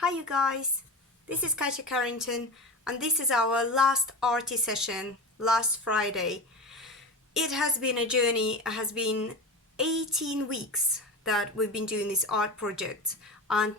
Hi you guys, this is Kasia Carrington and this is our last arty session last Friday. It has been a journey, it has been 18 weeks that we've been doing this art project, and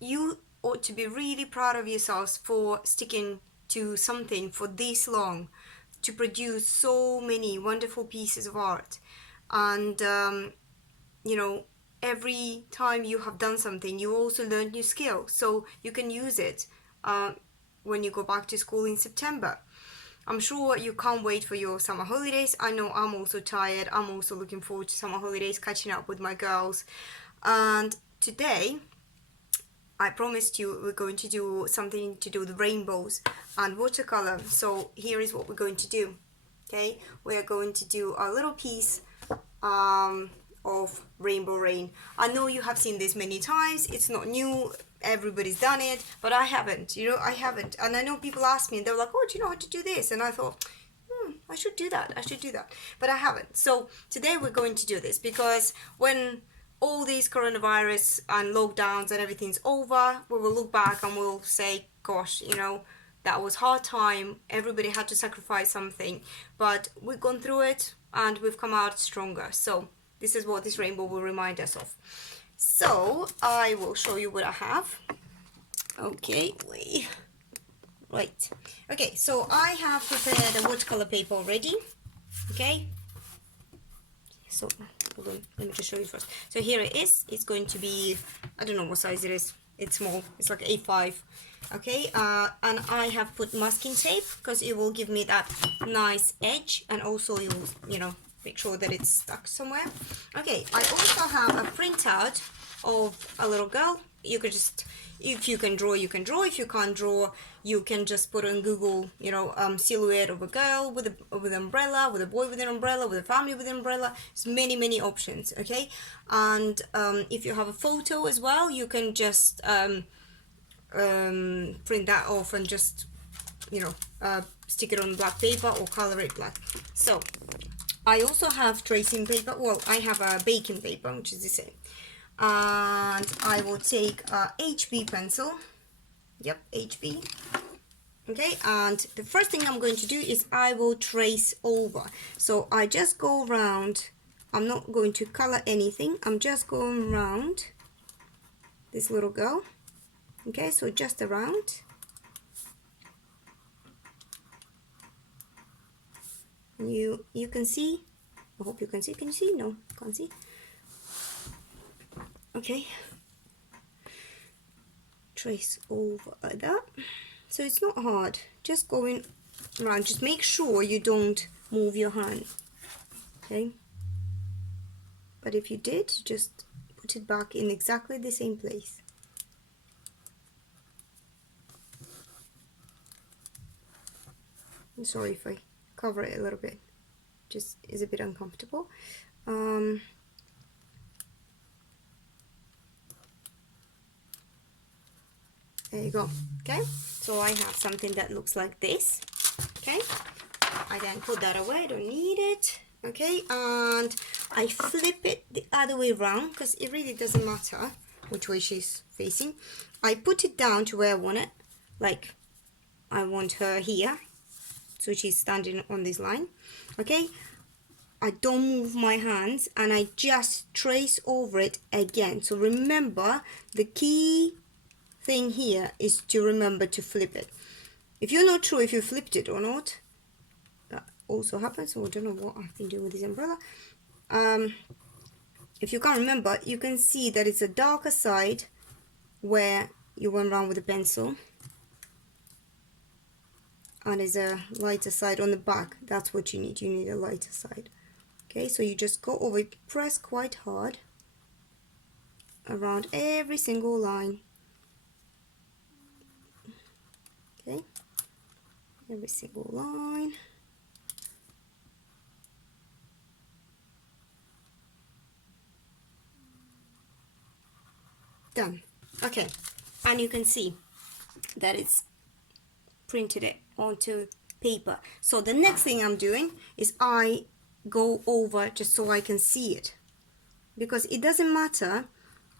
you ought to be really proud of yourselves for sticking to something for this long, to produce so many wonderful pieces of art. And you know, every time you have done something, you also learn new skills, so you can use it when you go back to school in September. I'm sure you can't wait for your summer holidays. I know I'm also tired. I'm also looking forward to summer holidays, catching up with my girls. And today, I promised you we're going to do something to do with rainbows and watercolor. So here is what we're going to do. Okay, we're going to do a little piece of Rainbow Rain. I know you have seen this many times. It's not new. Everybody's done it, but I haven't. I haven't. And I know people ask me, and they're like, "Oh, do you know how to do this?" And I thought, I should do that. I should do that, but I haven't. So today we're going to do this because when all these coronavirus and lockdowns and everything's over, we will look back and we'll say, "Gosh, that was hard time. Everybody had to sacrifice something, but we've gone through it and we've come out stronger." So this is what this rainbow will remind us of. So I will show you what I have. Okay, right. Okay, so I have prepared a watercolor paper already. Okay, so hold on, let me just show you first. So here it is. It's going to be, I don't know what size it is. It's small. It's like A5. Okay, and I have put masking tape because it will give me that nice edge, and also it will, make sure that it's stuck somewhere. Okay, I also have a printout of a little girl. You could just, if you can draw, you can draw. If you can't draw, you can just put on Google, silhouette of a girl with an umbrella, with a boy with an umbrella, with a family with an umbrella. There's many options. Okay, and if you have a photo as well, you can just print that off and just stick it on black paper or color it black. So I also have tracing paper. Well, I have a baking paper, which is the same, and I will take a HB pencil. Yep, HB. Okay, and the first thing I'm going to do is I will trace over. So I just go around. I'm not going to color anything. I'm just going around this little girl. Okay, so just around. You can see. I hope you can see. Can you see? No, can't see. Okay, trace over like that. So it's not hard, just going around. Just make sure you don't move your hand. Okay, but if you did, just put it back in exactly the same place. I'm sorry if I cover it a little bit, just is a bit uncomfortable. There you go. Okay, so I have something that looks like this. Okay, I then put that away, I don't need it. Okay, and I flip it the other way around because it really doesn't matter which way she's facing. I put it down to where I want it, like I want her here, so she's standing on this line. Okay, I don't move my hands and I just trace over it again. So remember, the key thing here is to remember to flip it. If you're not sure if you flipped it or not, that also happens. So I don't know what I've been doing with this umbrella. If you can't remember, you can see that it's a darker side where you went around with the pencil, and there's a lighter side on the back. That's what you need. You need a lighter side. Okay, so you just go over it, press quite hard around every single line. Okay, every single line. Done. Okay, and you can see that it's printed it onto paper. So the next thing I'm doing is I go over just so I can see it, because it doesn't matter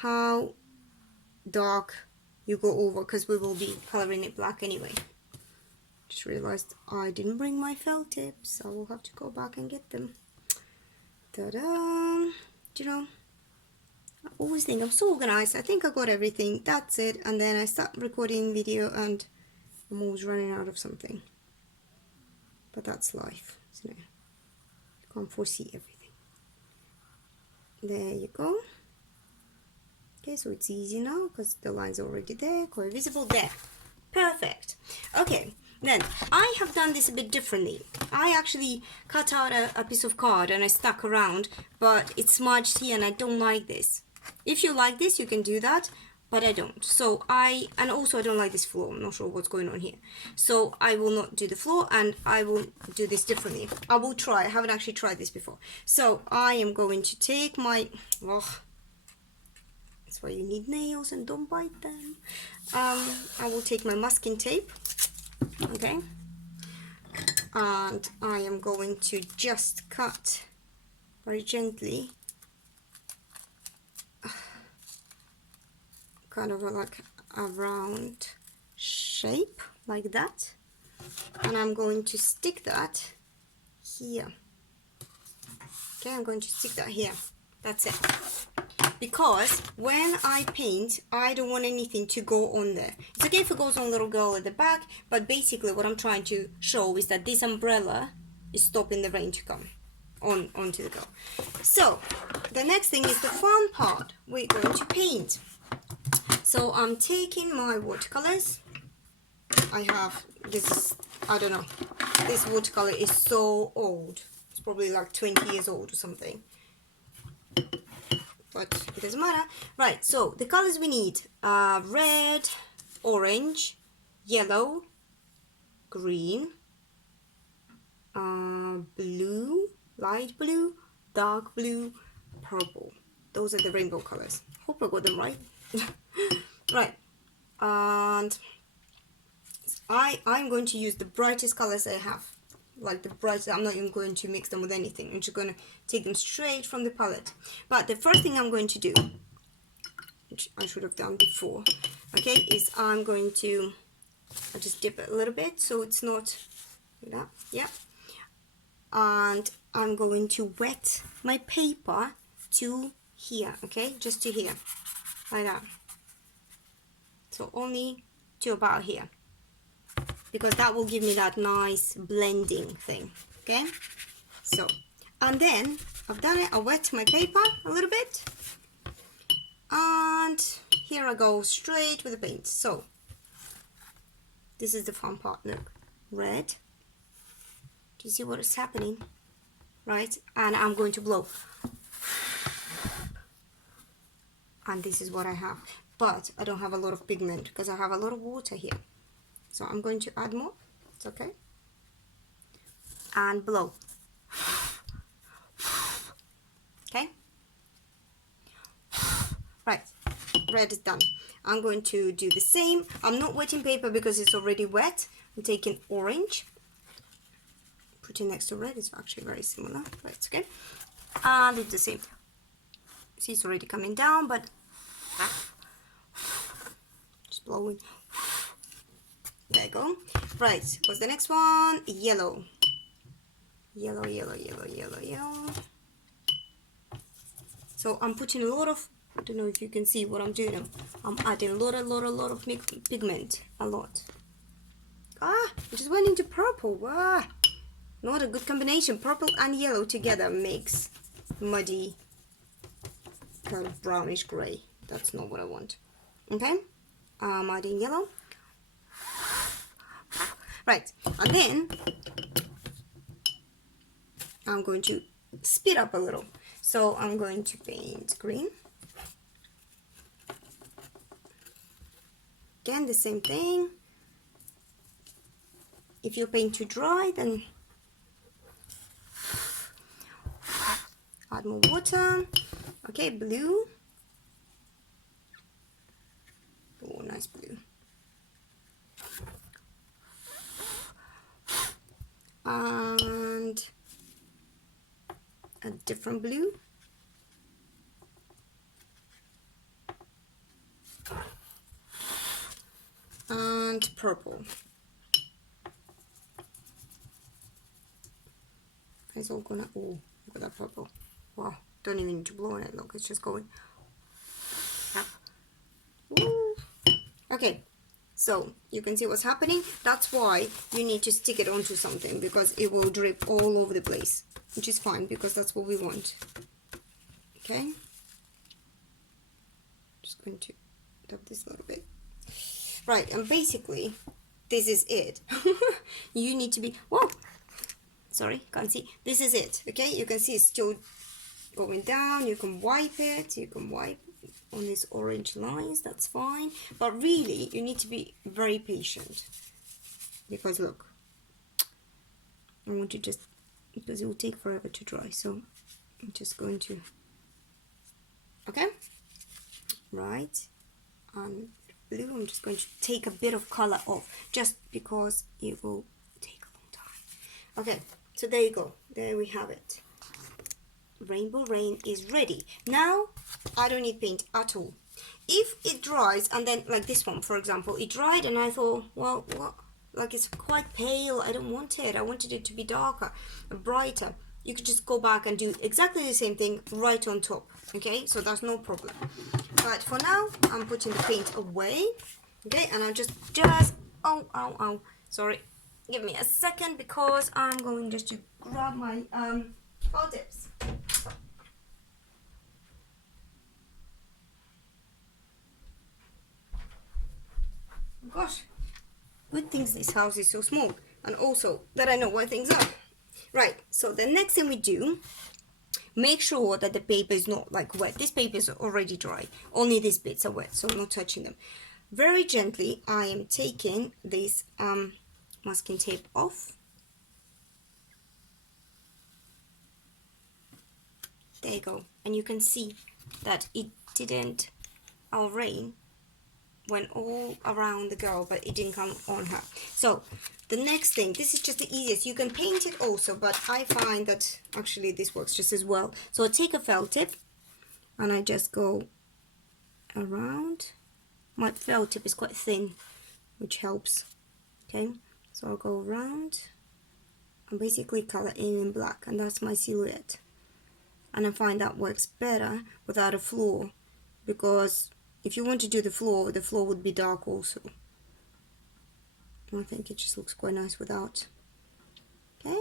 how dark you go over, because we will be coloring it black anyway. Just realized I didn't bring my felt tips. I will have to go back and get them. Ta-da! You know, I always think I'm so organized. I think I got everything. That's it. And then I start recording video and I'm always running out of something. But that's life, isn't it? You can't foresee everything. There you go. Okay, so it's easy now because the line's already there, quite visible there. Perfect. Okay, then I have done this a bit differently. I actually cut out a piece of card and I stuck around, but it's smudged here and I don't like this. If you like this, you can do that, but I don't. So and also I don't like this floor. I'm not sure what's going on here. So I will not do the floor and I will do this differently. I will try. I haven't actually tried this before. So I am going to take my... Oh, that's why you need nails and don't bite them. I will take my masking tape, okay, and I am going to just cut very gently, kind of like a round shape like that, and I'm going to stick that here. Okay, I'm going to stick that here. That's it. Because when I paint, I don't want anything to go on there. It's okay if it goes on little girl at the back, but basically what I'm trying to show is that this umbrella is stopping the rain to come onto the girl. So the next thing is the fun part. We're going to paint. So I'm taking my watercolors. I have this, I don't know, this watercolor is so old. It's probably like 20 years old or something. But it doesn't matter. Right, so the colors we need are red, orange, yellow, green, blue, light blue, dark blue, purple. Those are the rainbow colors. Hope I got them right. Right, and I'm going to use the brightest colors I have. Like the brightest, I'm not even going to mix them with anything. I'm just going to take them straight from the palette. But the first thing I'm going to do, which I should have done before, okay, is I'm going to, I'll just dip it a little bit so it's not like that, yeah. And I'm going to wet my paper to here, okay, just to here, like that. So only to about here, because that will give me that nice blending thing, okay? So, and then I've done it, I wet my paper a little bit, and here I go straight with the paint. So, this is the fun part, look, red, do you see what is happening, right? And I'm going to blow, and this is what I have, but I don't have a lot of pigment because I have a lot of water here. So I'm going to add more, it's okay, and blow, okay, right, red is done. I'm going to do the same. I'm not wetting paper because it's already wet. I'm taking orange, putting next to red, it's actually very similar, but it's okay, and it's the same. See, it's already coming down, but just blowing. There you go. Right, what's the next one? Yellow. Yellow, yellow, yellow, yellow, yellow. So I'm putting a lot of, I don't know if you can see what I'm doing. I'm adding a lot of pigment. A lot. Ah, I just went into purple. Ah, not a good combination. Purple and yellow together makes muddy, kind of brownish gray. That's not what I want. Okay, I'm adding yellow. Right, and then I'm going to speed up a little. So I'm going to paint green. Again, the same thing. If you paint too dry, then add more water. Okay, blue. Oh, nice blue. And a different blue. purple. It's all gonna, oh, look at that purple. Wow, don't even need to blow on it, look, it's just going. Ooh. Okay, so you can see what's happening. That's why you need to stick it onto something, because it will drip all over the place, which is fine because that's what we want. Okay, just going to tap this a little bit. Right, and basically this is it. You need to be, whoa, sorry, can't see. This is it. Okay, you can see it's still going down. You can wipe it, you can wipe on these orange lines, that's fine, but really you need to be very patient, because look, I want to just, because it will take forever to dry, so I'm just going to, okay, right, and blue, I'm just going to take a bit of color off, just because it will take a long time. Okay, so there you go, there we have it. Rainbow Rain is ready. Now I don't need paint at all. If it dries, and then like this one for example, it dried and I thought, well, what, like it's quite pale, I don't want it, I wanted it to be darker, brighter, you could just go back and do exactly the same thing right on top. Okay, so that's no problem. But for now I'm putting the paint away. Okay, and I'm just oh, sorry, give me a second, because I'm going just to grab my felt tips. Gosh, good things this house is so small, and also that I know where things are. Right, so the next thing we do, make sure that the paper is not like wet. This paper is already dry, only these bits are wet, so I'm not touching them. Very gently I am taking this masking tape off. There you go, and you can see that it didn't, our rain went all around the girl, but it didn't come on her. So the next thing, this is just the easiest, you can paint it also, but I find that actually this works just as well. So I take a felt tip and I just go around. My felt tip is quite thin, which helps. Okay, so I'll go around and basically color in black, and that's my silhouette. And I find that works better without a floor, because if you want to do the floor would be dark also. I think it just looks quite nice without. Okay,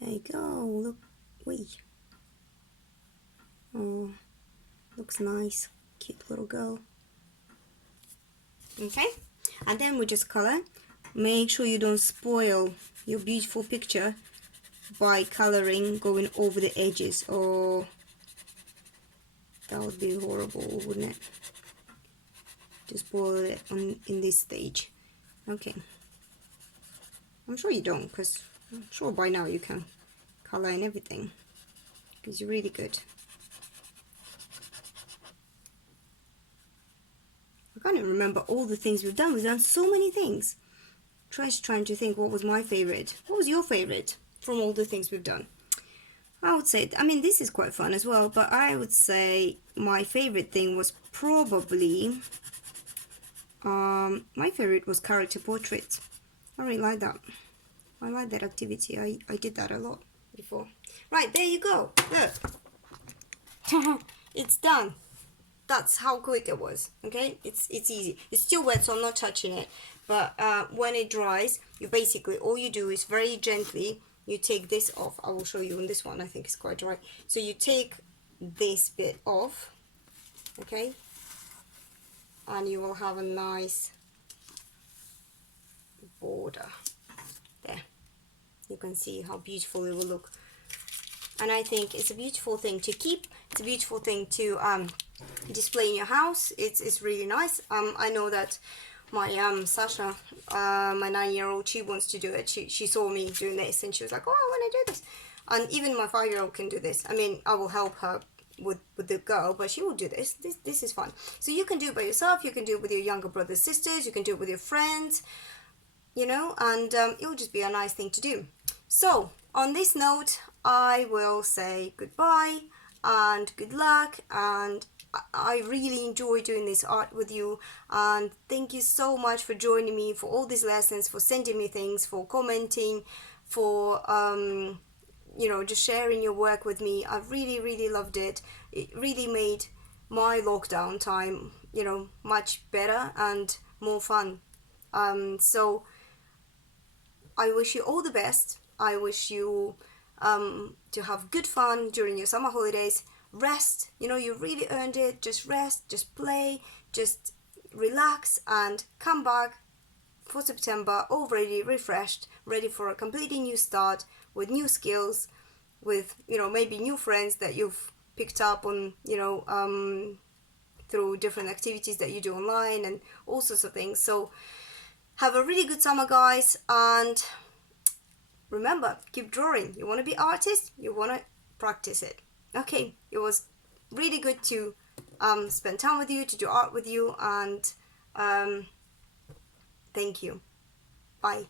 there you go, look, wee. Oh, looks nice, cute little girl. Okay, and then we just color. Make sure you don't spoil your beautiful picture by coloring going over the edges, or that would be horrible, wouldn't it? To spoil it in this stage. Okay, I'm sure you don't, because I'm sure by now you can color and everything, because you're really good. I can't even remember all the things we've done. We've done so many things. Trying to think what was my favorite. What was your favorite from all the things we've done? I would say, I mean, this is quite fun as well, but I would say my favorite thing was probably, my favorite was character portraits. I really like that. I like that activity. I did that a lot before. Right, there you go. Look. It's done. That's how quick it was. Okay, it's easy. It's still wet, so I'm not touching it. But when it dries, you basically, all you do is very gently, you take this off. I will show you on this one. I think it's quite dry. So you take this bit off, okay, and you will have a nice border there. You can see how beautiful it will look, and I think it's a beautiful thing to keep. It's a beautiful thing to display in your house. It's really nice. I know that my Sasha, my 9-year-old, she wants to do it. She saw me doing this and she was like, oh, I want to do this. And even my 5-year-old can do this. I mean, I will help her with the girl, but she will do this. This is fun. So you can do it by yourself, you can do it with your younger brothers, sisters, you can do it with your friends, you know, and it will just be a nice thing to do. So on this note, I will say goodbye and good luck, and I really enjoy doing this art with you, and thank you so much for joining me for all these lessons, for sending me things, for commenting, for just sharing your work with me. I really loved it. It really made my lockdown time much better and more fun. So I wish you all the best. I wish you to have good fun during your summer holidays. Rest, you really earned it. Just rest, just play, just relax, and come back for September already refreshed, ready for a completely new start with new skills, with maybe new friends that you've picked up on through different activities that you do online and all sorts of things. So have a really good summer, guys, and remember, keep drawing. You want to be artist, you want to practice it. Okay, it was really good to spend time with you, to do art with you, and thank you. Bye.